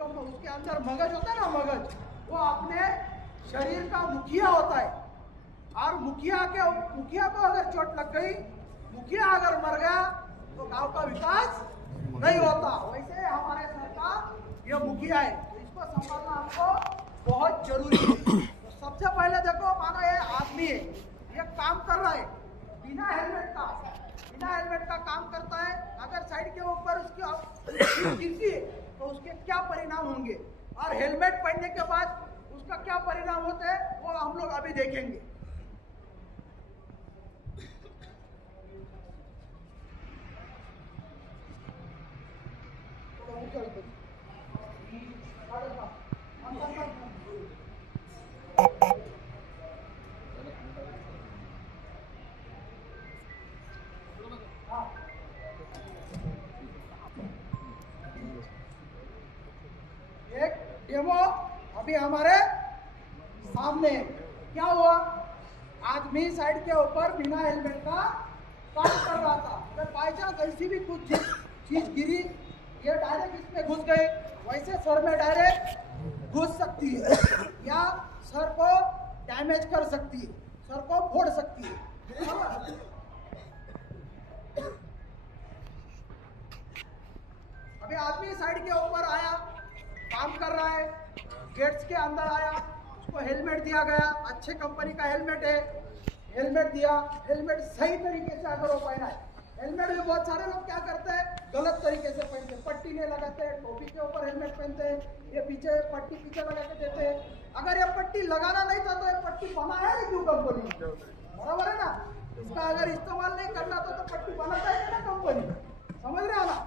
उसके अंदर मगज होता है ना, मगज वो अपने शरीर का मुखिया होता है। और मुखिया को अगर चोट लग गई, मुखिया अगर मर गया तो गांव का विकास नहीं होता। वैसे हमारे सर का ये मुखिया है, तो इसको संभालना हमको बहुत जरूरी है। तो सबसे पहले देखो, मानो ये आदमी है, ये काम कर रहा है बिना हेलमेट का काम करता है। अगर साइड के ऊपर उसकी गिरती है तो उसके क्या परिणाम होंगे, और हेलमेट पहनने के बाद उसका क्या परिणाम होते हैं वो हम लोग अभी देखेंगे। एक डेमो अभी हमारे सामने क्या हुआ, आदमी साइड के ऊपर बिना हेलमेट का काम कर रहा था। अगर बाई चांस ऐसी भी कुछ चीज गिरी, ये डायरेक्ट इसमें घुस गई, वैसे सर में डायरेक्ट घुस सकती है या सर को डैमेज कर सकती है, सर को फोड़ सकती है। अभी आदमी साइड के ऊपर आया, काम कर रहा है, गेट्स के अंदर आया, उसको हेलमेट दिया गया, अच्छे कंपनी का हेलमेट है, हेलमेट दिया। हेलमेट सही तरीके से अगर वो पहना है, हेलमेट में बहुत सारे लोग क्या करते हैं, गलत तरीके से पहनते हैं, पट्टी नहीं लगाते, टोपी के ऊपर हेलमेट पहनते हैं, ये पीछे पट्टी पीछे लगा के देते हैं। अगर ये पट्टी लगाना नहीं था तो ये पट्टी बनाया नहीं क्यों कंपनी ने, बराबर है ना। इसका अगर इस्तेमाल नहीं करना तो पट्टी बनाता है ना कंपनी, समझ रहे हो ना।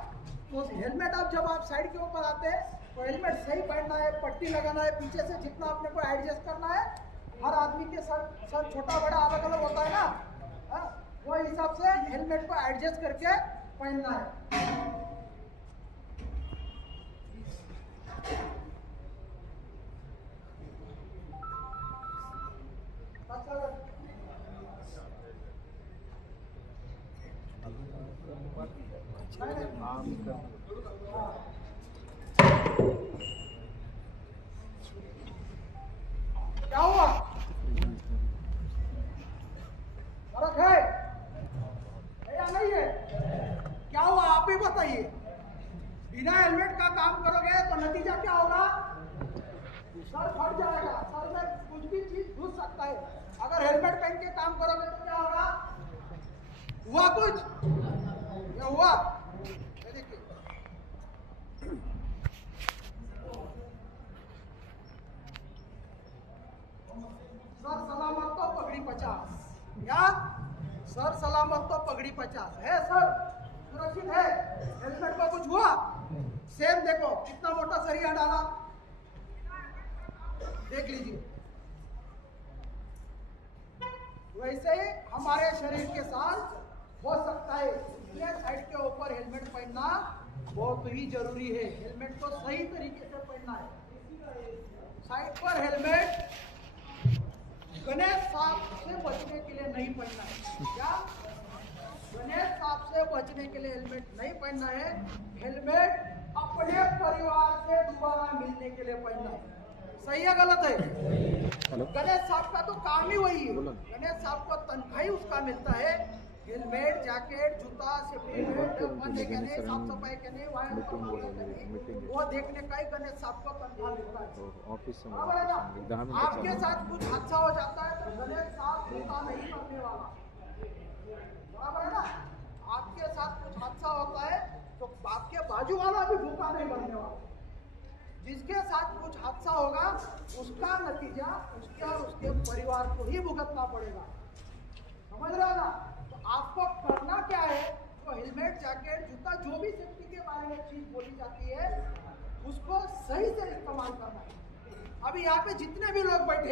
तो हेलमेट जब आप साइड के ऊपर आते हैं तो हेलमेट सही पहनना है, पट्टी लगाना है, पीछे से जितना अपने को एडजस्ट करना है। हर आदमी के सर छोटा बड़ा अलग अलग होता है ना, वो हिसाब से हेलमेट को एडजस्ट करके पहनना है। क्या हुआ, फर्क है या नहीं है? क्या हुआ आप ही बताइए। बिना हेलमेट का काम करोगे तो नतीजा क्या होगा, सर फट जाएगा, सर में कुछ भी चीज घुस सकता है। अगर हेलमेट पहन के काम करोगे तो क्या होगा, हुआ कुछ या हुआ, देखिए सर सलामत तो पगड़ी 50, या सर सलामत तो पगड़ी 50 है, सर सुरक्षित है, हेलमेट को कुछ हुआ। सेम देखो कितना मोटा सरिया डाला, देख लीजिए। वैसे ही हमारे शरीर के साथ हो सकता है, इसलिए साइड के ऊपर हेलमेट पहनना बहुत ही जरूरी है। हेलमेट को सही तरीके से पहनना है। साइड पर हेलमेट गणेश सांप से बचने के लिए नहीं पहनना है। क्या गणेश सांप से बचने के लिए हेलमेट नहीं पहनना है, हेलमेट अपने परिवार से दोबारा मिलने के लिए पहनना है। सही है गलत है? गणेश सांप का तो काम ही वही है, गणेश सांप को तनख्वाही उसका मिलता है। हेलमेट, जैकेट, जूता, सेफ्टी बेल्ट, साफ सफाई करने, वो देखने का ही गणेश सांप को तनख्वाह मिलता है। आपके साथ कुछ हादसा हो जाता है तो गणेश सांप भूखा नहीं मरने वाला, बराबर है ना। आपके साथ कुछ हादसा होता है तो आपके बाजू वाला भी भूखा नहीं मरने वाला। जिसके साथ कुछ हादसा होगा उसका नतीजा उसके और उसके परिवार को ही भुगतना पड़ेगा, समझ रहे हो ना। तो आपको करना क्या है, तो हेलमेट, जैकेट, जूता, जो भी सेफ्टी के बारे में चीज बोली जाती है उसको सही से इस्तेमाल करना है। अभी यहाँ पे जितने भी लोग बैठे